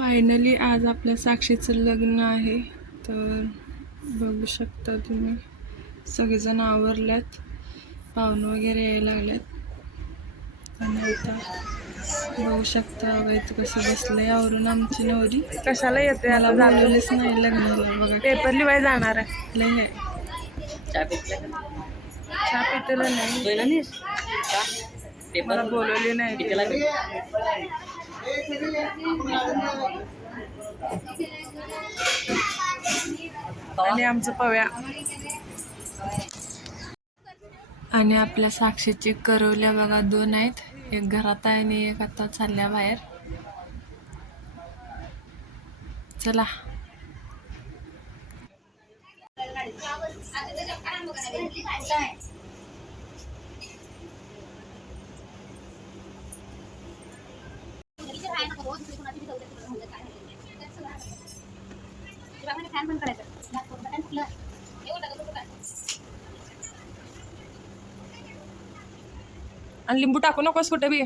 Finally आज आपल्या साक्षीचं लग्न आहे. तर बघू शकता तुम्ही, सगळेजण आवरल्यात, पाहुणे वगैरे यायला लागल्यात. आणि आता बघू शकता इथं कसं बसलंय आवरून आमची नवरी. कशाला येते मला बोलवलेच नाही लग्नाला. बघा पेपर लिवाय जाणार आहे. लय आहे. चहा पितेला नाही, मला बोलवली नाही. आणि आमचं पव्या आणि आपल्या साक्षीची करवल्या बघा 2 आहेत. एक घरात आहे आणि एक आता चालल्या बाहेर. चला आणि लिंबू टाकू नकोस कुठे बी.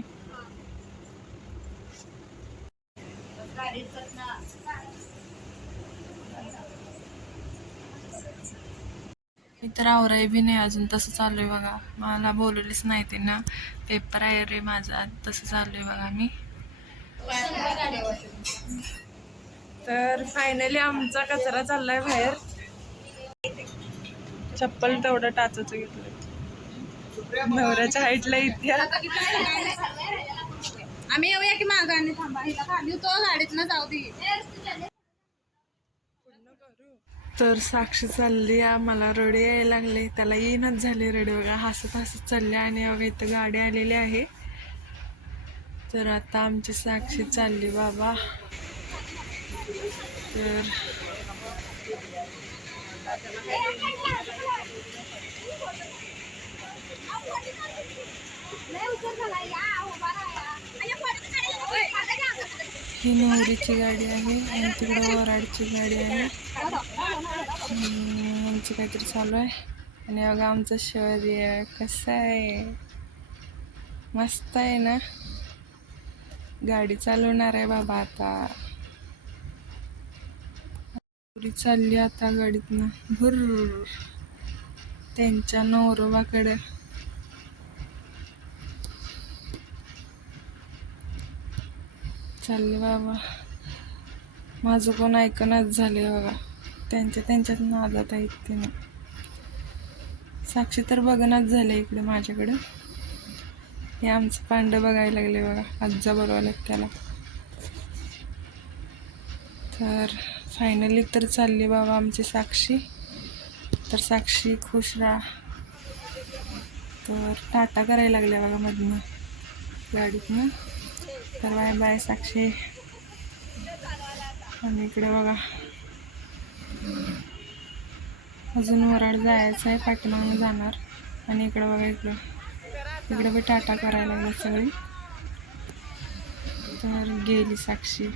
मी तर आवराय बी नाही अजून. तसं चालू आहे बघा. मला बोलवलीच नाही ते ना, पेपर आहे रे माझा. तसं चालू आहे बघा. मी तर फायनली आमचा कचरा चाललाय बाहेर. चप्पल तेवढं टाचाचं घेतलं. नवऱ्याच्या हाईटला इथे आम्ही येऊया की मागाने. थांबा, हिला खाली तो गाडीतनं जाऊ दे. तर साक्षी चालली. मला रडे यायला लागले, त्याला येईनच झाले रडे बघा. हसत हसत चालले. आणि बघा इथं गाडी आलेली आहे. तर आता आमची साक्षी चालली बाबा. तर ही नवरीची गाडी आहे आणि तिकडे वराडची गाडी आहे. आमचं काहीतरी चालू आहे. आणि बघा आमचं शौर्य कसं आहे, मस्त आहे ना. गाडी चालवणार आहे बाबा आता. नवरी चालली आता गाडीतनं भुर त्यांच्या नवरोबाकडे. चालले बाबा. माझं कोण ऐकणच झाले बघा. त्यांच्यात नादात आहेत ते ना. साक्षी तर बघणच झाले इकडे माझ्याकडं. हे आमचं पांड बघायला लागले बघा. आज्जा बरोबर त्याला. तर फायनली तर चालली बाबा आमची साक्षी. तर साक्षी खुश राहा. तर टाटा करायला लागल्या बघा मधनं गाडीतनं. तर बाय बाय साक्षी. आणि इकडे बघा अजून वराड जायचं आहे, पाठीमागून जाणार. आणि इकडे बघा इकडे बी टाटा करायला लागले सगळी. तर गेली साक्षी.